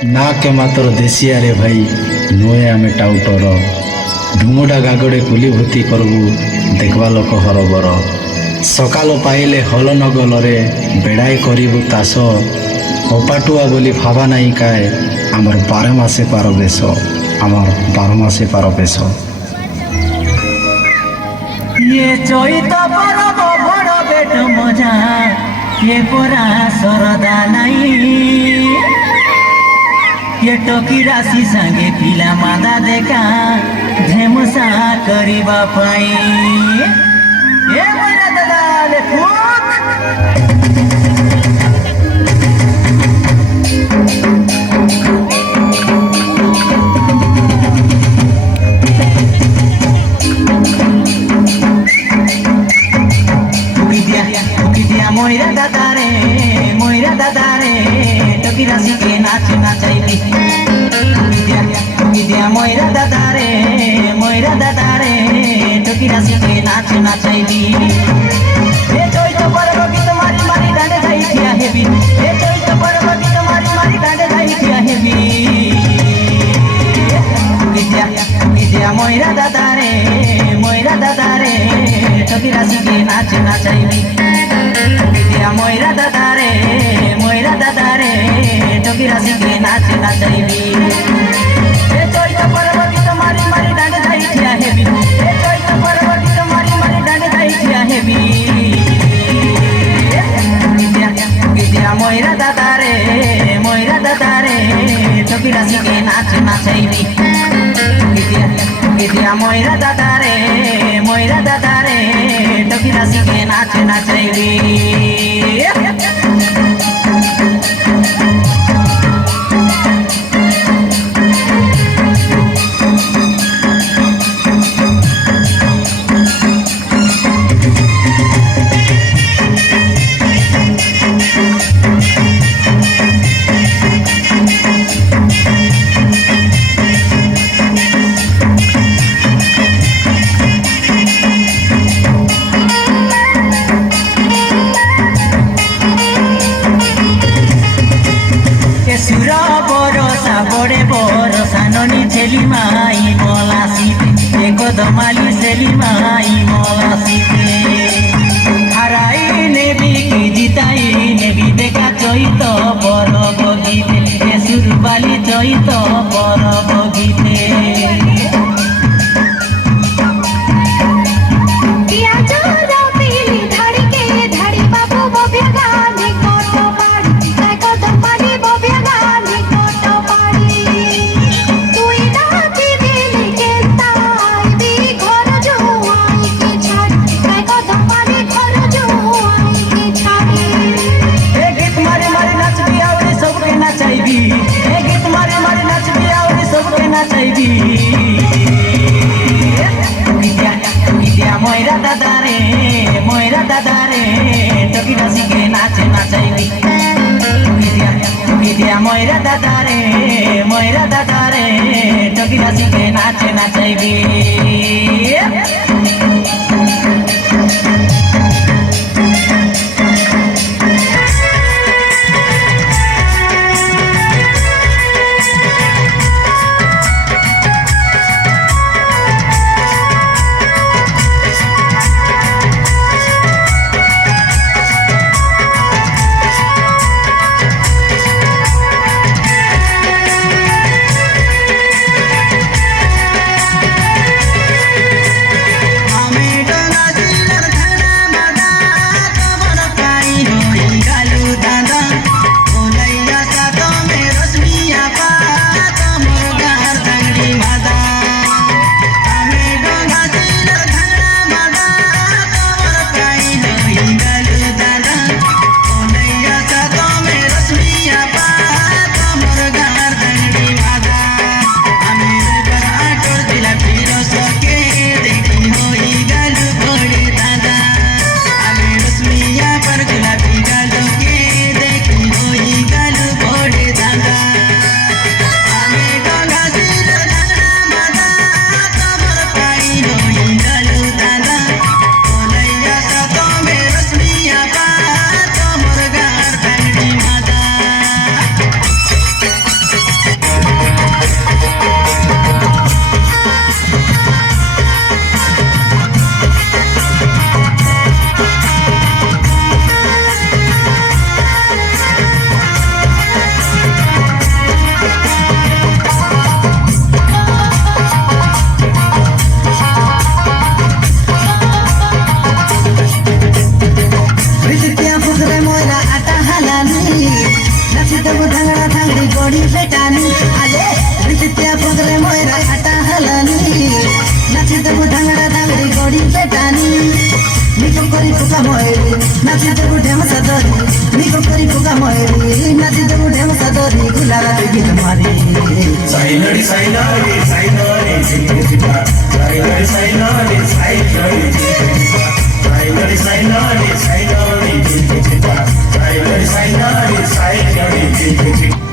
ନା କେ ମାତ୍ର ଦେଶିଆ ରେ ଭାଇ ନୁହେଁ ଆମେ ଟାଉଟର ଧୁମୁଟା ଗାଗଡ଼େ କୁଲିଭୂତି କରବୁ ଦେଖବା ଲୋକ ହରବର ସକାଳ ପାଇଲେ ହଲ ନଗଲରେ ବେଡ଼ାଏ କରିବୁ ତାସ ଅପାଟୁଆ ବୋଲି ଭାବା ନାହିଁ କାଏ ଆମର 12 ମାସେ ପାର ବେଶ ଆମର 12 ମାସେ ପାର ବେଶ ये चैत परब बड़ बेट मजा ये परा सरदा नाई ये टकी राशि संगे पिला मादा देखा झेमुसा करिबा पाई ये मेरा दादा ले फूक मोइरा दादा रे टकी राशि के नाच नाचाइबी दिया मोइरा दादा रे टकी राशि के नाच नाचाइबी ए चैत परब गीत मारी मारी डांडे जाई थिया हेबी ए चैत परब गीत मारी मारी डांडे जाई थिया हेबी दिया मोइरा दादा रे टकी राशि के नाच नाचाइबी मोइरा दादा रे टकी राशि के नाच नाचाइबी ए चैत परब गीत मारी मारी डांडे जाई थिया हेबी ए चैत परब गीत मारी मारी डांडे जाई थिया हेबी गीतिया मोइरा दादा रे टकी राशि के नाच नाचाइबी गीतिया मोइरा दादा रे टकी राशि के नाच नाचाइबी बड़े बरसा ननी छेली माई मलासी एक दमाली सेली माई मलासी हराई नेबी की जिताई नेबी देखा चैत परब गीते सुरबाली चैत परब गीते मोइरा दादा रे टकी राशि के नाच नाचाइबी मोइरा दादा रे टकी राशि के नाच नाचाइबी गड़ी बेटानी आले रितिया पगरे मोरा हटा हलानी नाची देबु ढंगड़ा दागड़ी गड़ी बेटानी निको करी फुका मोरी नाची देबु ढेमसा दरी निको करी फुका मोरी नाची देबु ढेमसा दरी गुलाला गीत मारी साइनडी साइनडी साइनडी जिंदगीबा साइनडी साइनडी साइनडी जिंदगीबा साइनडी साइनडी साइनडी जिंदगीबा साइनडी साइनडी साइनडी जिंदगीबा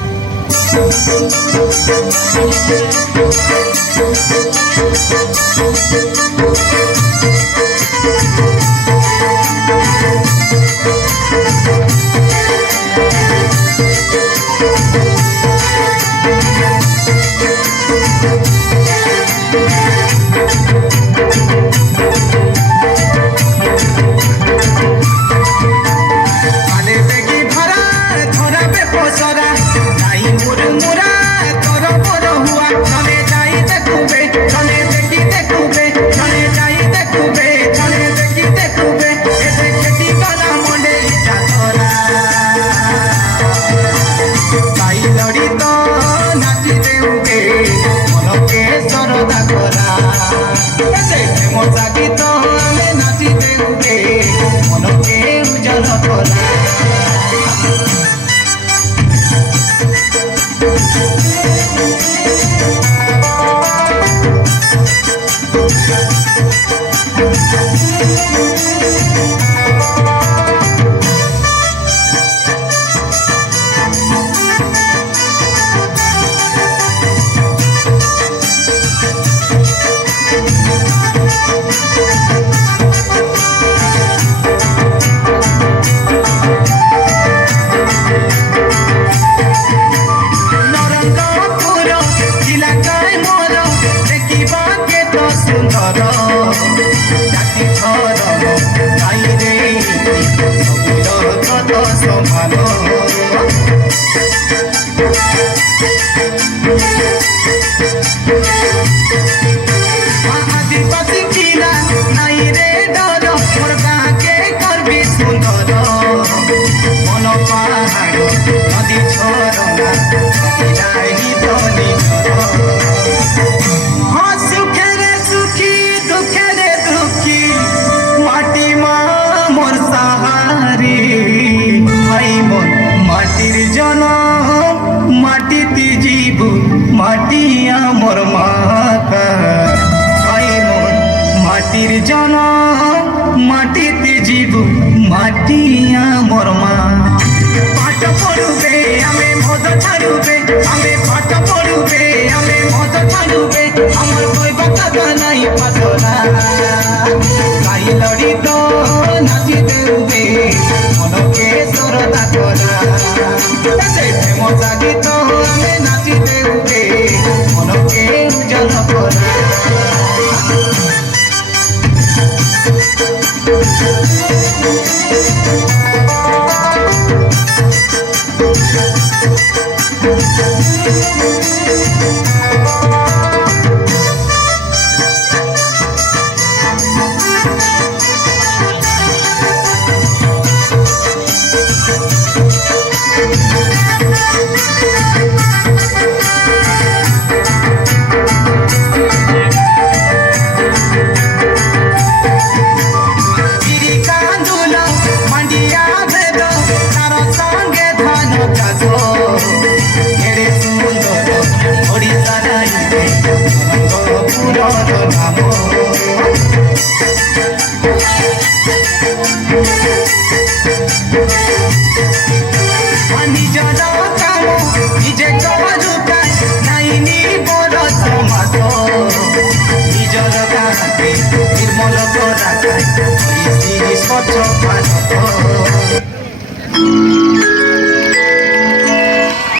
মাটির জনম মাটিতে জীব মাটিয়া মরমা পাঠ পড়ুবে আমি মদ ছাড়ুবে আমি পাঠ পড়ুবে আমি মদ ছাড়ুবে আমার কইবা কথা নাই পাতলা গাই লড়ি তো নাচি দেউবে মনকে সরদা করা সেঠে মজা গীত আমি নাচি দেউবে মনকে উজ্জ্বল করা निर्मल करा